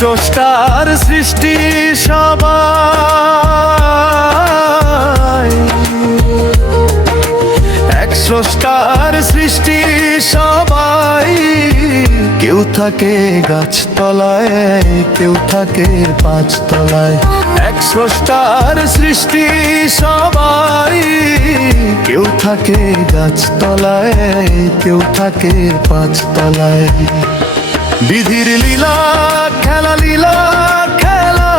স্রষ্টার সৃষ্টি সবাই, এক স্রষ্টার সৃষ্টি সবাই। কেউ থাকে গাছতলায়, কেউ থাকে পাঁচতলায়। এক স্রষ্টার সৃষ্টি সবাই, কেউ থাকে গাছতলায়, কেউ থাকে পাঁচতলায়। বিধির লীলা খেলা, লীলা খেলা,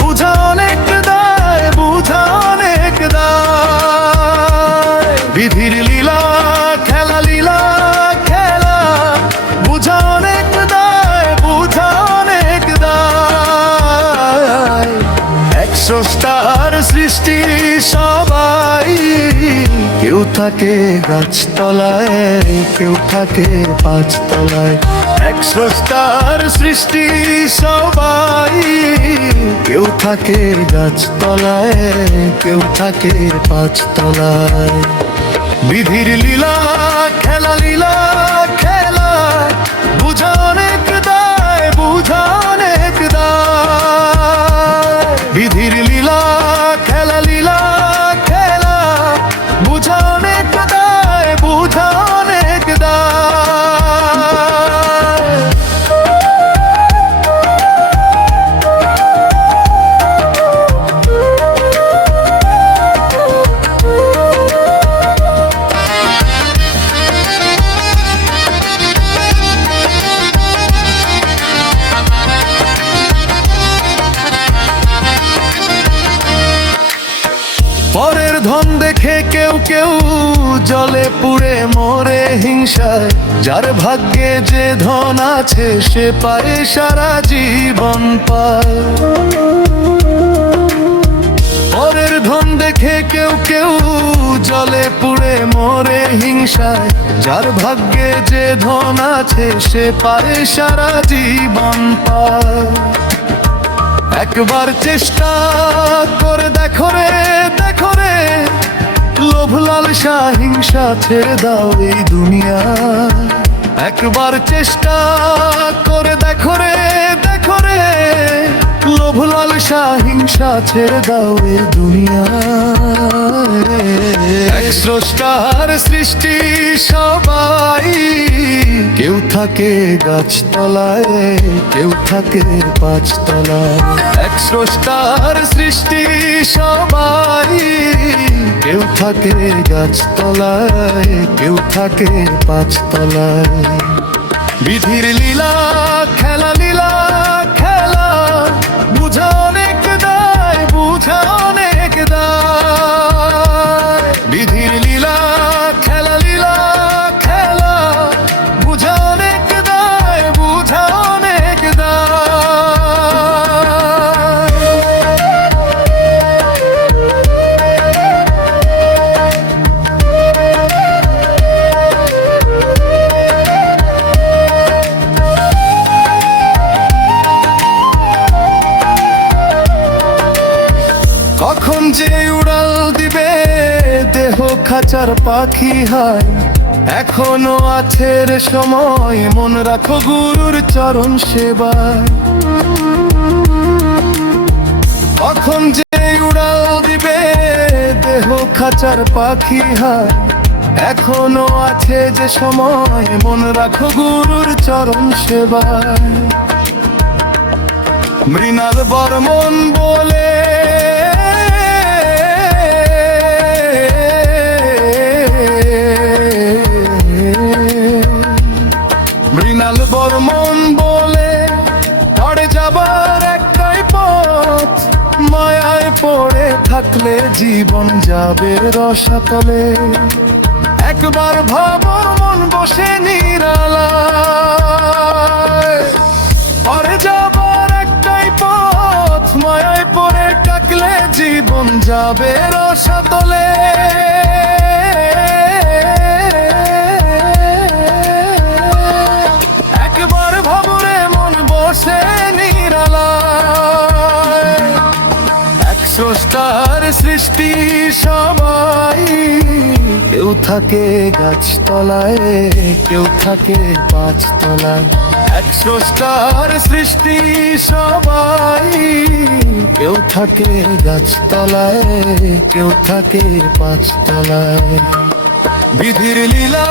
বুঝা অনেক দায়, বুঝা অনেক দায়। বিধির লীলা খেলা, লীলা খেলা, বুঝা অনেক দায়, বুঝা অনেক দায়। এক স্রষ্টার সৃষ্টি সবাই, কেউ থাকে গাছতলায়, কেউ থাকে পাঁচতলায়। এক স্রষ্টার সৃষ্টি সবাই, কেউ থাকে গাছতলায়, কেউ থাকে পাঁচতলায়। বিধির লীলা খেলা, লীলা খেলা, বুঝা অনেক দায়, বুঝা অনেক দায়। বিধির লীলা খেলা, লীলা খেলা, বুঝা অনেক দায়, বুঝা অনেক দায়। পরের ধন দেখে কেউ কেউ জলে পুড়ে মরে হিংসায়। যার ভাগ্যে যে ধন আছে সে পায় সারা জীবন পায়। পরের ধন দেখে কেউ কেউ জলে পুড়ে মরে হিংসায়। যার ভাগ্যে যে ধন আছে সে পায় সারা জীবন পায়। একবার চেষ্টা করে দেখো রে, দেখো রে, লোভ লালসা হিংসা ছেড়ে দাও এই দুনিয়া। একবার চেষ্টা করে দেখো রে, দেখো রে, লোভ লালসা হিংসা ছেড়ে দাও এই দুনিয়া। এক স্রষ্টার সৃষ্টি সবাই, কেউ থাকে গাছতলায়, কেউ থাকে পাঁচতলায়। এক স্রষ্টার সৃষ্টি সবাই, কেউ থাকে গাছতলায়, কেউ থাকে পাঁচতলায়। বিধির লীলা খেলা, লীলা খেলা, বুঝা অনেক দায়, বুঝা অনেক দায়। বিধির লীলা খেলা, লীলা খেলা, বুঝা অনেক দায়, বুঝা অনেক দায়। কখন যে উড়াল দিবে দেহ খাঁচার পাখি হায়। এখনো আছে রে সময়, মন রাখো গুরুর চরণ সেবায়। কখন যে উড়াল দিবে দেহ খাঁচার পাখি হায়। এখনো আছে যে সময়, মন রাখো গুরুর চরণ সেবায়। মৃণাল বর্মন বলে মৃণাল বর্মন বলে, পড়ে যাবার একটাই পথ, মায়ায় পড়ে থাকলে জীবন যাবে রসাতলে। একবার ভাবো মন বসে নিরালায়, পড়ে যাবার একটাই পথ, মায়ায় পড়ে থাকলে জীবন যাবে রসাতলে। একবার ভাবরে মন বসে নিরালায়। এক স্রষ্টার সৃষ্টি সবাই, কেউ থাকে গাছতলায়, কেউ থাকে পাঁচতলায়। এক স্রষ্টার সৃষ্টি সবাই, কেউ থাকে গাছতলায়, কেউ থাকে পাঁচতলায়। বিধির লীলা,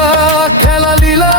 খেলা লীলা